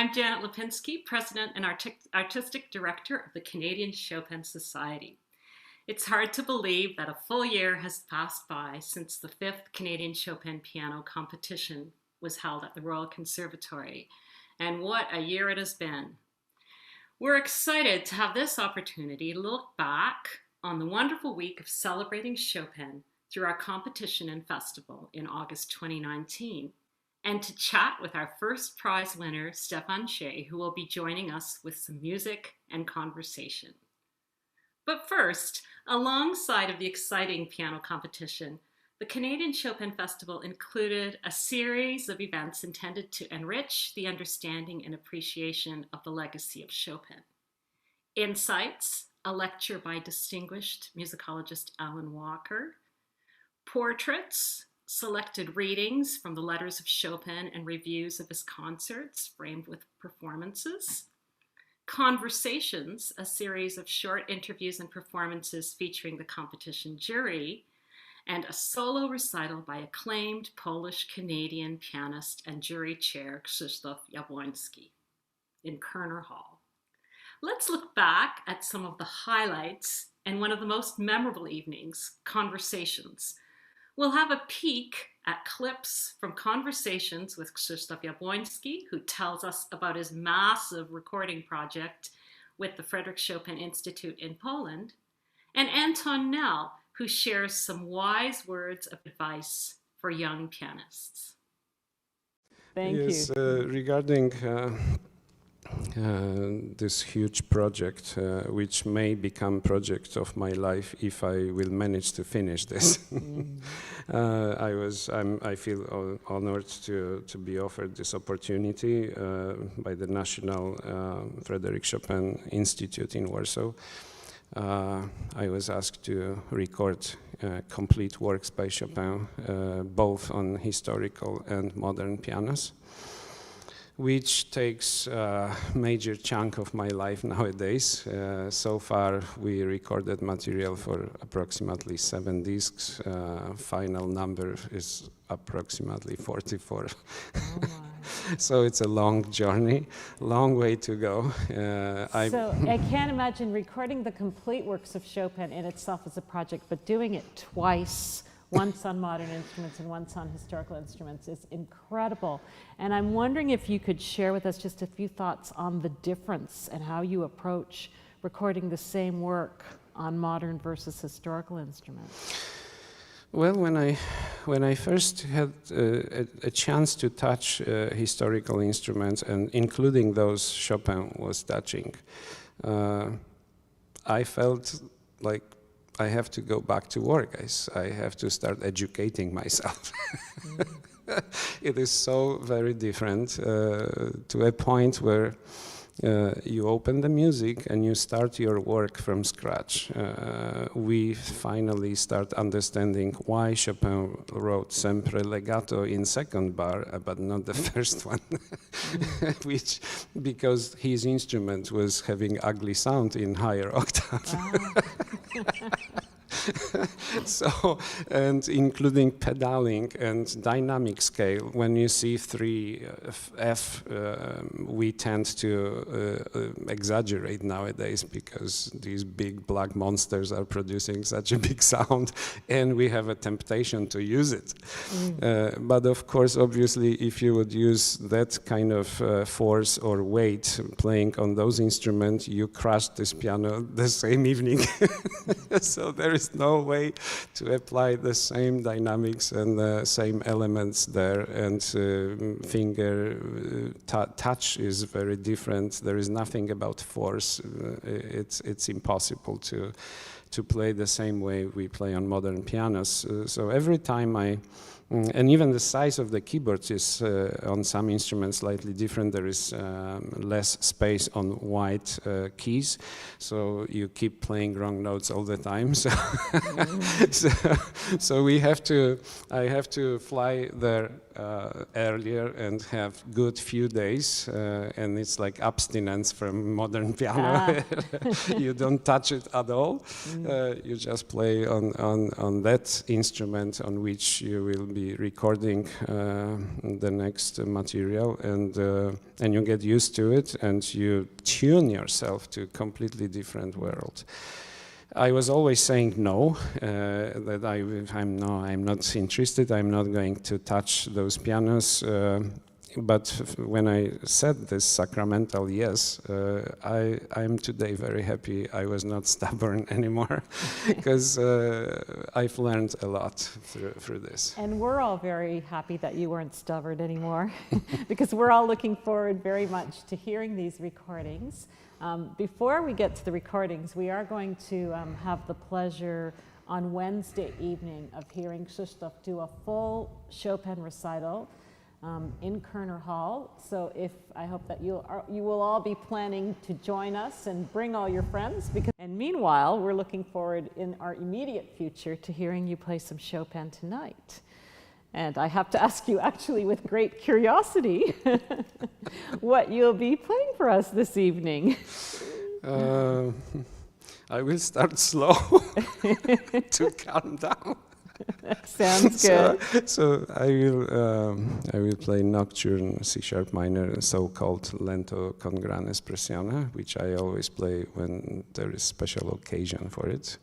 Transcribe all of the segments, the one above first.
I'm Janet Lopinski, President and Artistic Director of the Canadian Chopin Society. It's hard to believe that a full year has passed by since the 5th Canadian Chopin Piano Competition was held at the Royal Conservatory, and what a year it has been. We're excited to have this opportunity to look back on the wonderful week of celebrating Chopin through our competition and festival in August 2019, and to chat with our first prize winner, Stephan Xie, who will be joining us with some music and conversation. But first, alongside of the exciting piano competition, the Canadian Chopin Festival included a series of events intended to enrich the understanding and appreciation of the legacy of Chopin. Insights, a lecture by distinguished musicologist Alan Walker. Portraits, selected readings from the letters of Chopin and reviews of his concerts framed with performances. Conversations, a series of short interviews and performances featuring the competition jury, and a solo recital by acclaimed Polish-Canadian pianist and jury chair Krzysztof Jaboynski in Kerner Hall. Let's look back at some of the highlights and one of the most memorable evenings, Conversations. We'll have a peek at clips from conversations with Krzysztof Jaboynski, who tells us about his massive recording project with the Frederick Chopin Institute in Poland, and Anton Nell, who shares some wise words of advice for young pianists. Thank you. Regarding this huge project, which may become project of my life if I will manage to finish this. I feel honored to be offered this opportunity by the National Frederick Chopin Institute in Warsaw. I was asked to record complete works by Chopin, both on historical and modern pianos, which takes a major chunk of my life nowadays. So far, we recorded material for approximately 7 discs. Final number is approximately 44. Oh So it's a long journey, long way to go. So I can't imagine recording the complete works of Chopin in itself as a project, but doing it twice, once on modern instruments and once on historical instruments, is incredible. And I'm wondering if you could share with us just a few thoughts on the difference and how you approach recording the same work on modern versus historical instruments. Well, when I first had a chance to touch historical instruments, and including those Chopin was touching, I felt like I have to go back to work. I have to start educating myself. It is so very different to a point where you open the music and you start your work from scratch. We finally start understanding why Chopin wrote sempre legato in second bar, but not the first one, which because his instrument was having ugly sound in higher octave. So, and including pedaling and dynamic scale, when you see 3F, we tend to exaggerate nowadays because these big black monsters are producing such a big sound, and we have a temptation to use it. But of course, obviously, if you would use that kind of force or weight playing on those instruments, you crush this piano the same evening. So there is no way to apply the same dynamics and the same elements there, and finger touch is very different. There is nothing about force. It's impossible to play the same way we play on modern pianos. So every time and even the size of the keyboards is on some instruments slightly different. There is less space on white keys, so you keep playing wrong notes all the time. So, so I have to fly there earlier and have good few days, and it's like abstinence from modern piano. You don't touch it at all. You just play on that instrument on which you will be recording the next material, and you get used to it, and you tune yourself to a completely different world. I was always saying no, that I'm not interested, I'm not going to touch those pianos. But when I said this sacramental yes, I'm today very happy I was not stubborn anymore, because I've learned a lot through this. And we're all very happy that you weren't stubborn anymore, because we're all looking forward very much to hearing these recordings. Before we get to the recordings, we are going to have the pleasure on Wednesday evening of hearing Krzysztof do a full Chopin recital in Kerner Hall. So I hope that you will all be planning to join us and bring all your friends. And meanwhile, we're looking forward in our immediate future to hearing you play some Chopin tonight. And I have to ask you, actually, with great curiosity, what you'll be playing for us this evening. I will start slow to calm down. That sounds good. So I will play Nocturne C# minor, so-called Lento con gran espressione, which I always play when there is special occasion for it.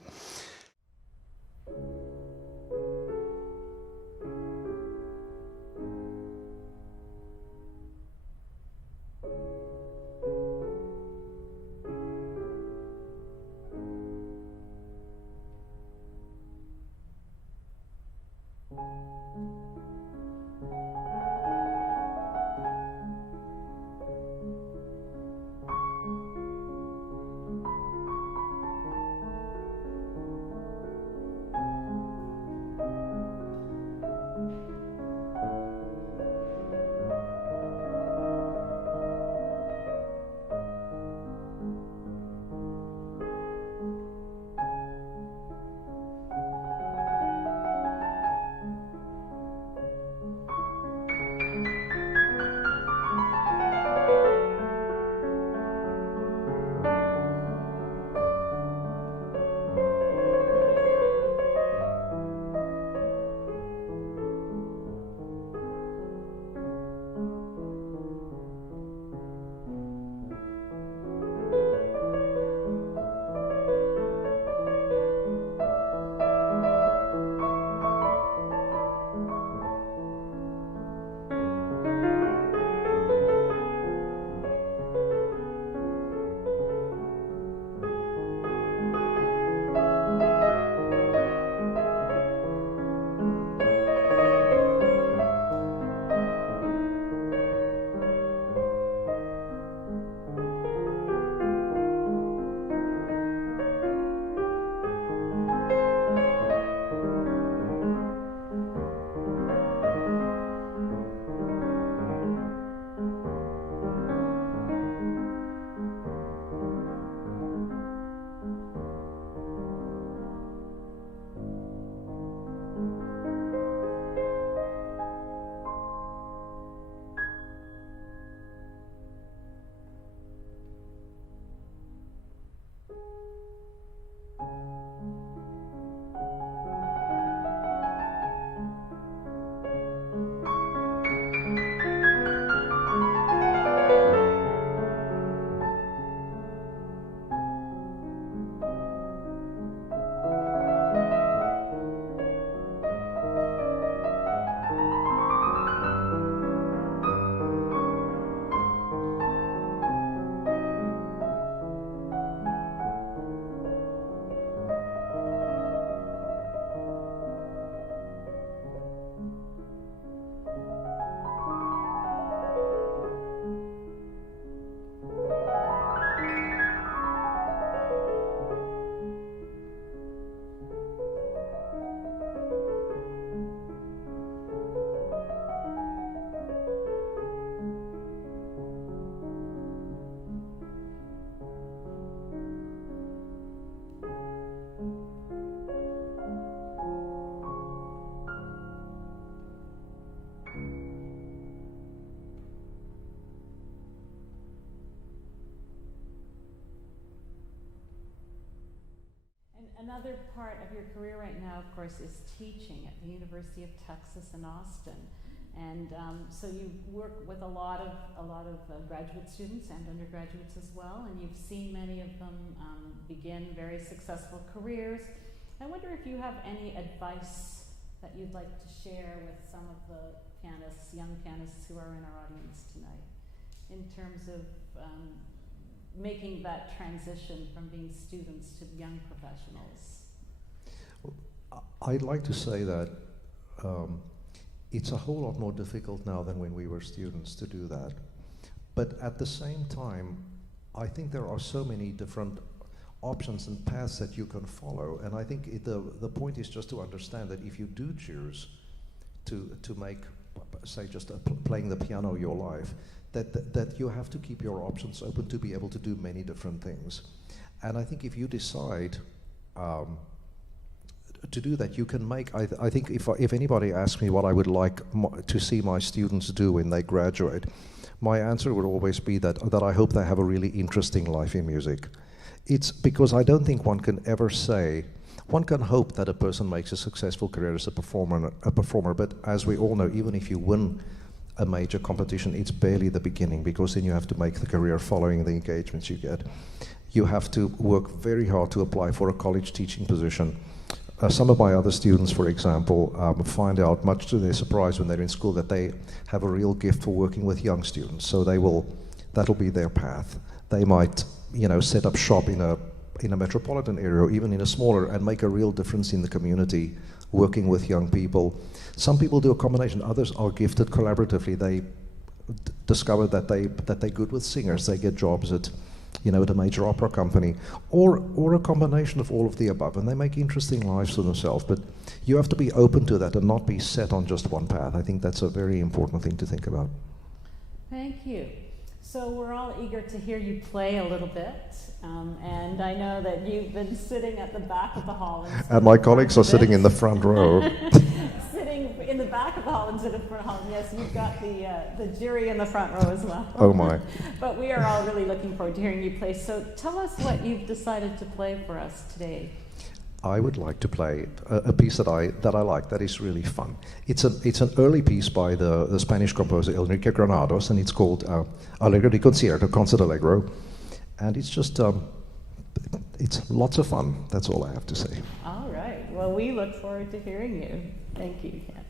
Another part of your career right now, of course, is teaching at the University of Texas in Austin. And so you work with a lot of graduate students and undergraduates as well, and you've seen many of them begin very successful careers. I wonder if you have any advice that you'd like to share with some of the pianists, young pianists who are in our audience tonight, in terms of making that transition from being students to young professionals. I'd like to say that it's a whole lot more difficult now than when we were students to do that. But at the same time, I think there are so many different options and paths that you can follow. And I think the point is just to understand that if you do choose to make, say, just playing the piano your life, that you have to keep your options open to be able to do many different things. And I think if you decide to do that, you can make, I think if anybody asks me what I would like to see my students do when they graduate, my answer would always be that I hope they have a really interesting life in music. It's because I don't think one can ever say, one can hope that a person makes a successful career as a performer, but as we all know, even if you win a major competition, it's barely the beginning, because then you have to make the career following the engagements you get. You have to work very hard to apply for a college teaching position. Some of my other students, for example, find out, much to their surprise when they're in school, that they have a real gift for working with young students. So that'll be their path. They might, set up shop in a metropolitan area, or even in a smaller, and make a real difference in the community, working with young people. Some people do a combination. Others are gifted collaboratively. They discover that they're good with singers. They get jobs at a major opera company, or a combination of all of the above, and they make interesting lives for themselves. But you have to be open to that and not be set on just one path. I think that's a very important thing to think about. Thank you. So we're all eager to hear you play a little bit, and I know that you've been sitting at the back of the hall. And my colleagues are sitting in the front row. Sitting in the back of the hall instead of the front hall. Yes, you've got the jury in the front row as well. Oh my. But we are all really looking forward to hearing you play. So tell us what you've decided to play for us today. I would like to play a piece that I like, that is really fun. It's an early piece by the Spanish composer Enrique Granados, and it's called Allegro di Concierto, Concert Allegro. And it's just, it's lots of fun. That's all I have to say. All right. Well, we look forward to hearing you. Thank you, Ken.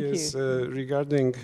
Thank yes, you. regarding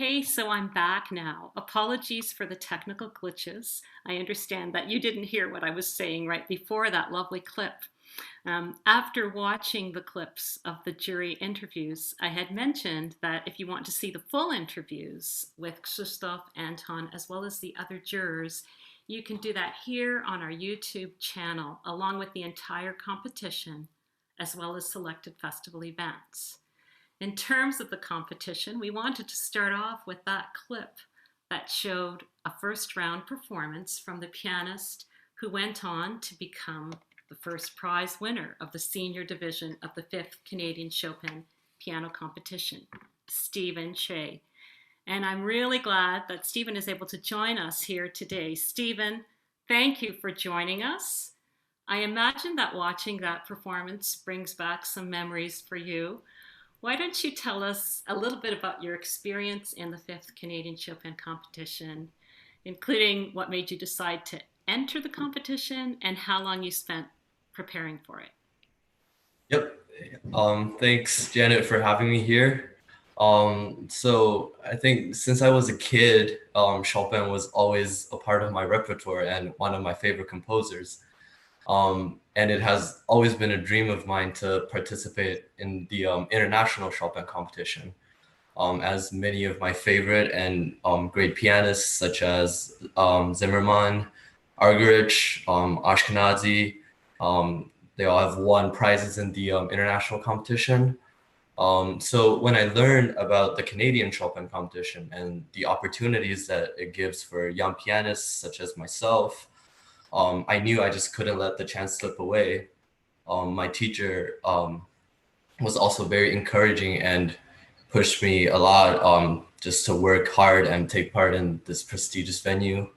Okay, so I'm back now. Apologies for the technical glitches. I understand that you didn't hear what I was saying right before that lovely clip. After watching the clips of the jury interviews, I had mentioned that if you want to see the full interviews with Christophe, Anton, as well as the other jurors, you can do that here on our YouTube channel, along with the entire competition, as well as selected festival events. In terms of the competition, we wanted to start off with that clip that showed a first round performance from the pianist who went on to become the first prize winner of the senior division of the 5th Canadian Chopin Piano Competition, Stephan Xie. And I'm really glad that Stephan is able to join us here today. Stephan, thank you for joining us. I imagine that watching that performance brings back some memories for you. Why don't you tell us a little bit about your experience in the 5th Canadian Chopin competition, including what made you decide to enter the competition and how long you spent preparing for it? Yep. Thanks, Janet, for having me here. So I think since I was a kid, Chopin was always a part of my repertoire and one of my favorite composers. And it has always been a dream of mine to participate in the international Chopin competition. As many of my favorite and great pianists such as Zimmerman, Argerich, Ashkenazi, they all have won prizes in the international competition. So when I learned about the Canadian Chopin competition and the opportunities that it gives for young pianists such as myself, I knew I just couldn't let the chance slip away. My teacher was also very encouraging and pushed me a lot just to work hard and take part in this prestigious venue.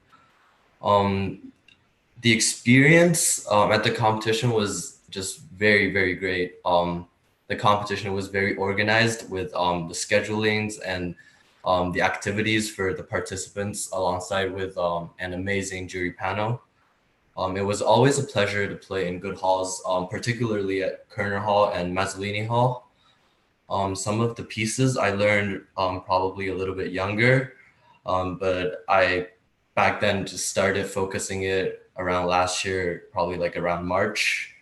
The experience at the competition was just very, very great. The competition was very organized with the schedulings and the activities for the participants alongside with an amazing jury panel. It was always a pleasure to play in good halls, particularly at Kerner Hall and Mazzolini Hall. Some of the pieces I learned probably a little bit younger, but I back then just started focusing it around last year, probably like around March.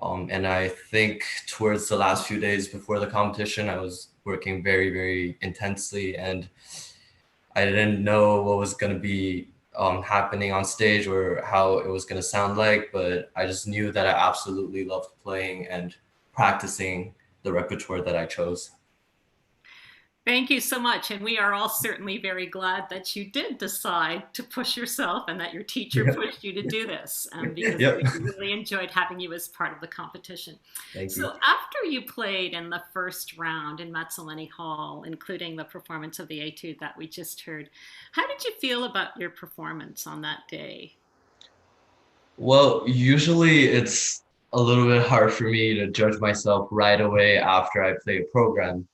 And I think towards the last few days before the competition, I was working very, very intensely, and I didn't know what was going to be happening on stage or how it was going to sound like, but I just knew that I absolutely loved playing and practicing the repertoire that I chose. Thank you so much. And we are all certainly very glad that you did decide to push yourself and that your teacher pushed you to do this, because we really enjoyed having you as part of the competition. Thank you. So after you played in the first round in Mazzolini Hall, including the performance of the Etude that we just heard, how did you feel about your performance on that day? Well, usually it's a little bit hard for me to judge myself right away after I play a program.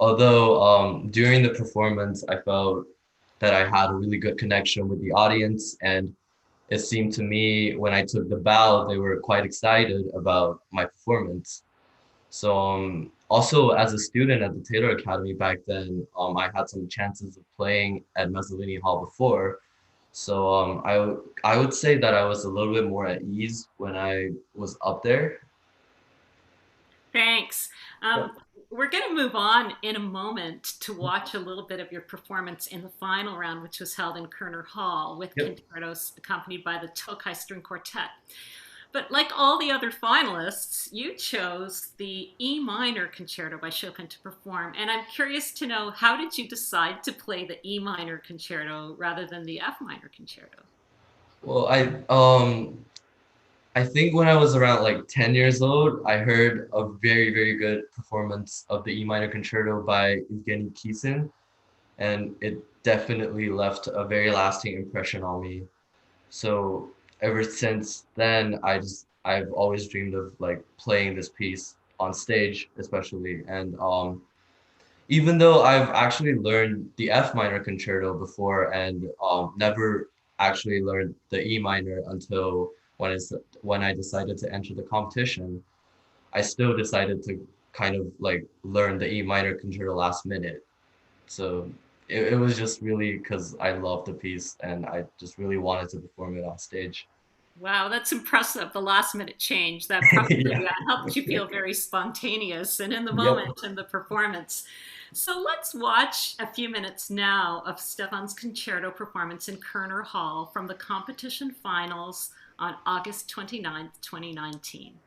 Although during the performance, I felt that I had a really good connection with the audience, and it seemed to me when I took the bow, they were quite excited about my performance. So also as a student at the Taylor Academy back then, I had some chances of playing at Mazzolini Hall before. So I would say that I was a little bit more at ease when I was up there. Thanks. We're going to move on in a moment to watch a little bit of your performance in the final round, which was held in Kerner Hall with concertos accompanied by the Tokaj String Quartet. But like all the other finalists, you chose the E minor concerto by Chopin to perform. And I'm curious to know, how did you decide to play the E minor concerto rather than the F minor concerto? Well, I think when I was around like 10 years old, I heard a very, very good performance of the E minor concerto by Evgeny Kissin, and it definitely left a very lasting impression on me. So ever since then, I've always dreamed of like playing this piece on stage, especially. And even though I've actually learned the F minor concerto before and never actually learned the E minor until when I decided to enter the competition, I still decided to kind of like learn the E minor concerto last minute. So it was just really because I loved the piece and I just really wanted to perform it on stage. Wow, that's impressive. The last minute change that probably Yeah. helped you feel very spontaneous and in the Yep. moment in the performance. So let's watch a few minutes now of Stephan's concerto performance in Kerner Hall from the competition finals on August 29th, 2019.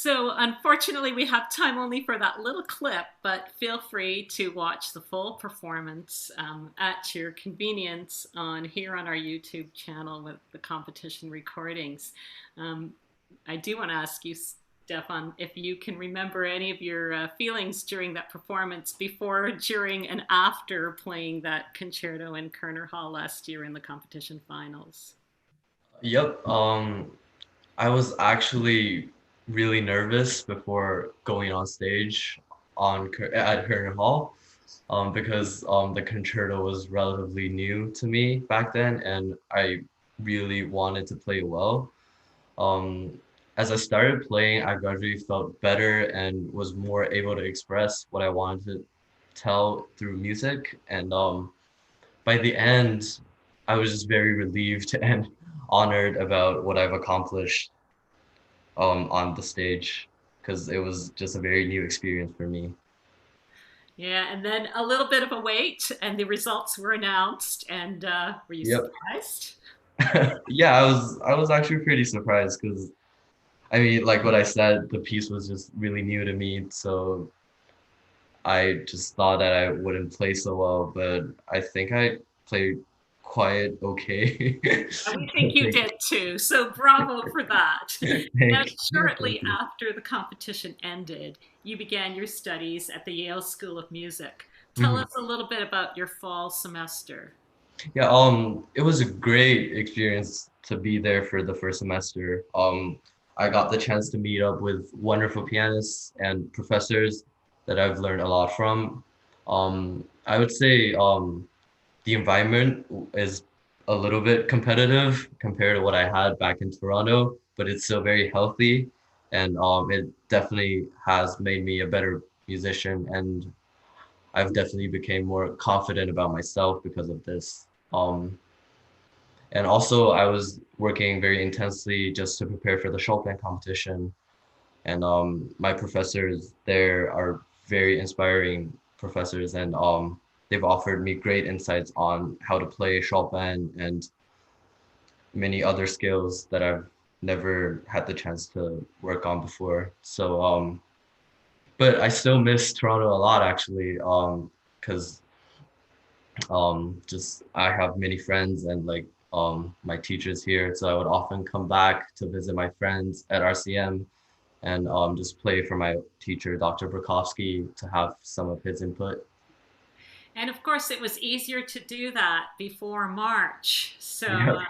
So unfortunately, we have time only for that little clip, but feel free to watch the full performance at your convenience here on our YouTube channel with the competition recordings. I do want to ask you, Stephan, if you can remember any of your feelings during that performance before, during, and after playing that concerto in Kerner Hall last year in the competition finals. Yep. I was actually really nervous before going on stage at Kerner Hall, because the concerto was relatively new to me back then, and I really wanted to play well. Um, as I started playing, I gradually felt better and was more able to express what I wanted to tell through music. And by the end, I was just very relieved and honored about what I've accomplished on the stage, because it was just a very new experience for me. Yeah, and then a little bit of a wait, and the results were announced. And were you Yep. surprised? Yeah, I was actually pretty surprised because I mean, like what I said, the piece was just really new to me, so I just thought that I wouldn't play so well, but I think I played quite okay. And we think you did too, so bravo for that. Now, Thank shortly you. after the competition ended, you began your studies at the Yale School of Music. Tell Mhm. us a little bit about your fall semester. Yeah, it was a great experience to be there for the first semester. I got the chance to meet up with wonderful pianists and professors that I've learned a lot from. I would say the environment is a little bit competitive compared to what I had back in Toronto, but it's still very healthy, and it definitely has made me a better musician, and I've definitely became more confident about myself because of this. And also, I was working very intensely just to prepare for the Chopin competition, and my professors there are very inspiring professors, and they've offered me great insights on how to play Chopin and many other skills that I've never had the chance to work on before. So but I still miss Toronto a lot actually, because just I have many friends and like my teachers here, so I would often come back to visit my friends at RCM and just play for my teacher, Dr. Burkowski, to have some of his input. And of course, it was easier to do that before March. So Yeah.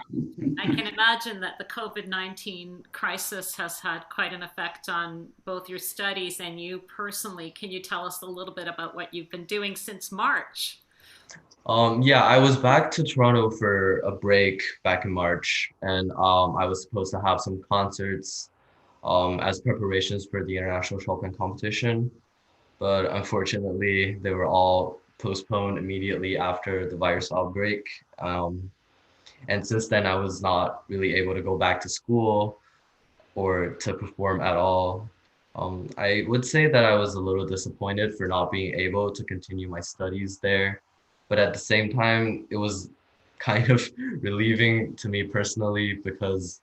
I can imagine that the COVID-19 crisis has had quite an effect on both your studies and you personally. Can you tell us a little bit about what you've been doing since March? Yeah, I was back to Toronto for a break back in March, and I was supposed to have some concerts as preparations for the International Chopin competition, but unfortunately, they were all postponed immediately after the virus outbreak. And since then, I was not really able to go back to school or to perform at all. I would say that I was a little disappointed for not being able to continue my studies there, but at the same time, it was kind of relieving to me personally because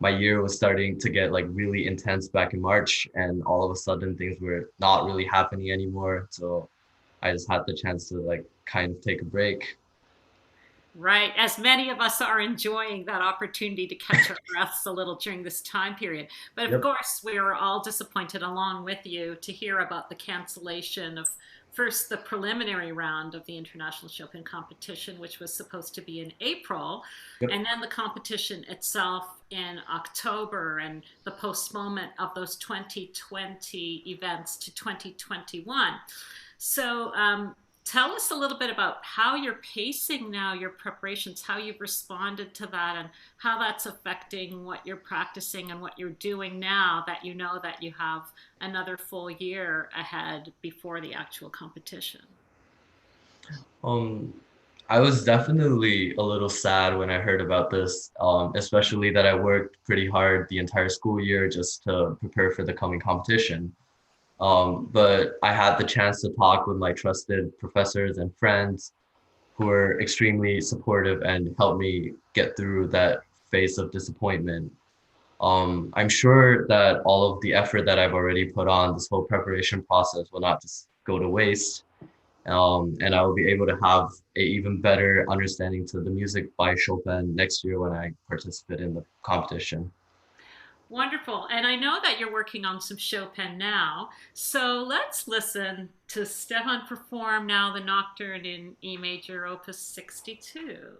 my year was starting to get like really intense back in March, and all of a sudden things were not really happening anymore. So I just had the chance to like kind of take a break. Right, as many of us are enjoying that opportunity to catch our breaths a little during this time period. But of Yep. course, we were all disappointed along with you to hear about the cancellation of first the preliminary round of the International Chopin competition, which was supposed to be in April, Yep. and then the competition itself in October and the postponement of those 2020 events to 2021. So, tell us a little bit about how you're pacing now your preparations, how you've responded to that, and how that's affecting what you're practicing and what you're doing now that you know that you have another full year ahead before the actual competition. Um, I was definitely a little sad when I heard about this, especially that I worked pretty hard the entire school year just to prepare for the coming competition. But I had the chance to talk with my trusted professors and friends who were extremely supportive and helped me get through that phase of disappointment. I'm sure that all of the effort that I've already put on, this whole preparation process will not just go to waste. And I will be able to have a even better understanding to the music by Chopin next year when I participate in the competition. Wonderful. And I know that you're working on some Chopin now. So let's listen to Stefan perform now the Nocturne in E major, opus 62.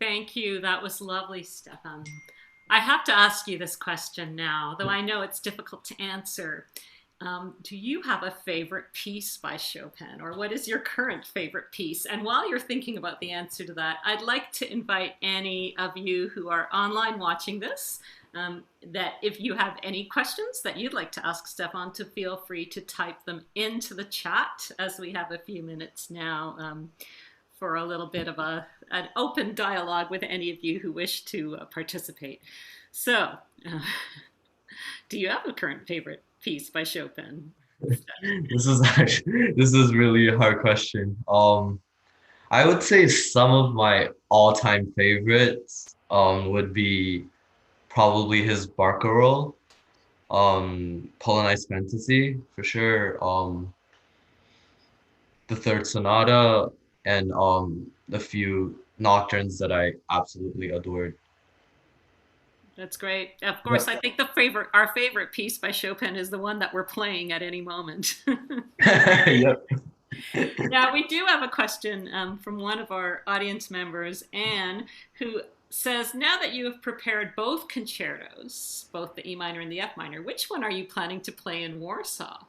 Thank you. That was lovely, Stephan. I have to ask you this question now, though I know it's difficult to answer. Do you have a favorite piece by Chopin, or what is your current favorite piece? And while you're thinking about the answer to that, I'd like to invite any of you who are online watching this, that if you have any questions that you'd like to ask Stephan, to feel free to type them into the chat, as we have a few minutes now for a little bit of an open dialogue with any of you who wish to participate. So, do you have a current favorite piece by Chopin? This is really a hard question. I would say some of my all-time favorites would be probably his Barcarolle, Polonaise Fantasy for sure, the Third Sonata, and the few nocturnes that I absolutely adored. That's great. Of course, I think our favorite piece by Chopin is the one that we're playing at any moment. Yep. Now, we do have a question from one of our audience members, Anne, who says, now that you have prepared both concertos, both the E minor and the F minor, which one are you planning to play in Warsaw?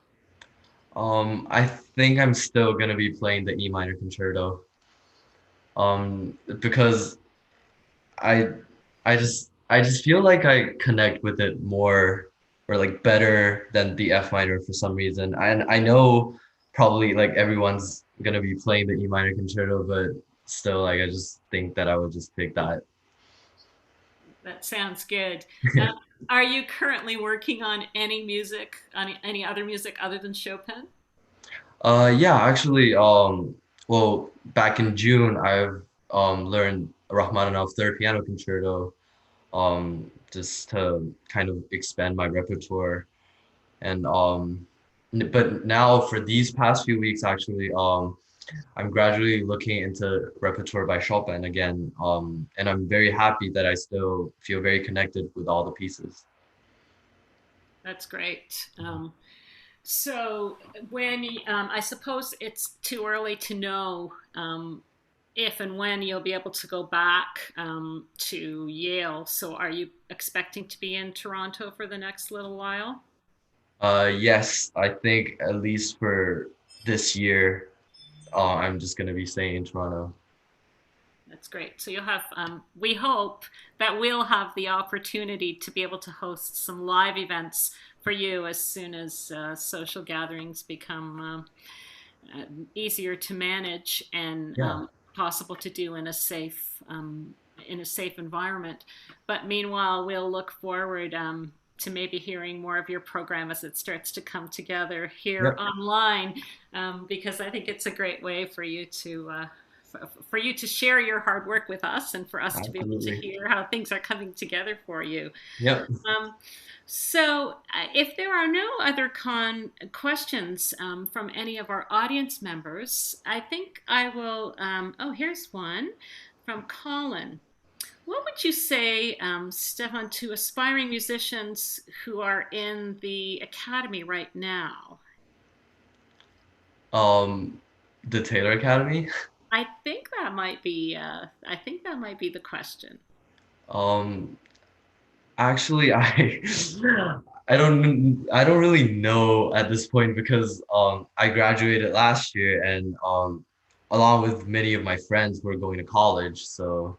I think I'm still gonna be playing the E minor concerto. Because I I just feel like I connect with it more, or like better than the F minor for some reason. And I know probably like everyone's gonna be playing the E minor concerto, but still, like I just think that I would just pick that. That sounds good. Are you currently working on any music, on any other music other than Chopin? Yeah, actually, well, back in June, I've learned Rachmaninoff Third Piano Concerto, just to kind of expand my repertoire. And but now for these past few weeks, actually, I'm gradually looking into repertoire by Chopin again, and I'm very happy that I still feel very connected with all the pieces. That's great. So I suppose it's too early to know if and when you'll be able to go back to Yale. So are you expecting to be in Toronto for the next little while? Yes, I think at least for this year, I'm just gonna be staying in Toronto. That's great. So you'll have, we hope that we'll have the opportunity to be able to host some live events for you as soon as social gatherings become easier to manage and Yeah. possible to do in a safe environment. But meanwhile, we'll look forward to maybe hearing more of your program as it starts to come together here Yep. online, because I think it's a great way for you to share your hard work with us, and for us to be able to Absolutely. hear how things are coming together for you. Yep. So, if there are no other questions from any of our audience members, I think I will. Oh, here's one from Colin. What would you say, Stephan, to aspiring musicians who are in the academy right now? The Taylor Academy. I think that might be. I think that might be the question. Um, Actually, I don't really know at this point because I graduated last year and along with many of my friends who are going to college, so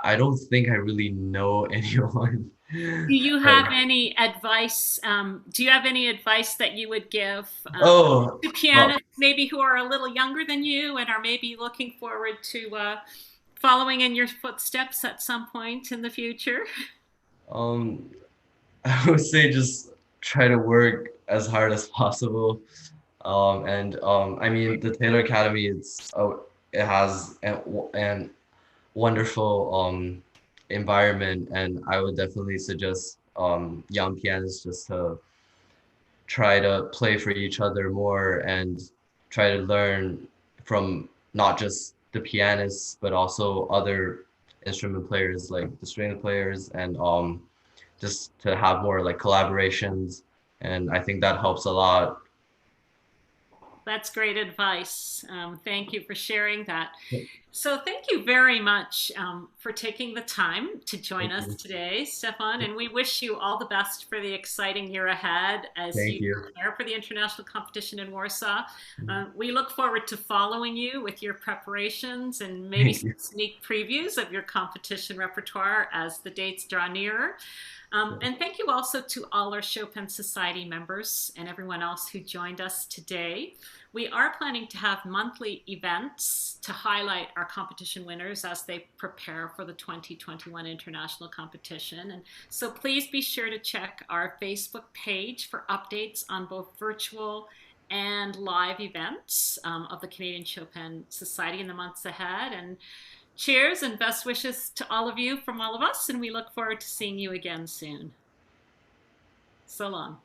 I don't think I really know anyone. Do you Right. have any advice? Do you have any advice that you would give Oh, to pianists, maybe who are a little younger than you and are maybe looking forward to following in your footsteps at some point in the future? um, I would say just try to work as hard as possible. And I mean, the Taylor Academy, it has an wonderful environment, and I would definitely suggest young pianists just to try to play for each other more and try to learn from not just the pianists but also other instrument players like the string players, and just to have more like collaborations, and I think that helps a lot. That's great advice. Thank you for sharing that. So thank you very much for taking the time to join Thank us you. today, Stefan, and we wish you all the best for the exciting year ahead as Thank you you. prepare for the international competition in Warsaw. We look forward to following you with your preparations and maybe Thank some you. sneak previews of your competition repertoire as the dates draw nearer. And thank you also to all our Chopin Society members and everyone else who joined us today. We are planning to have monthly events to highlight our competition winners as they prepare for the 2021 international competition. And so please be sure to check our Facebook page for updates on both virtual and live events of the Canadian Chopin Society in the months ahead. And cheers and best wishes to all of you from all of us, and we look forward to seeing you again soon. So long.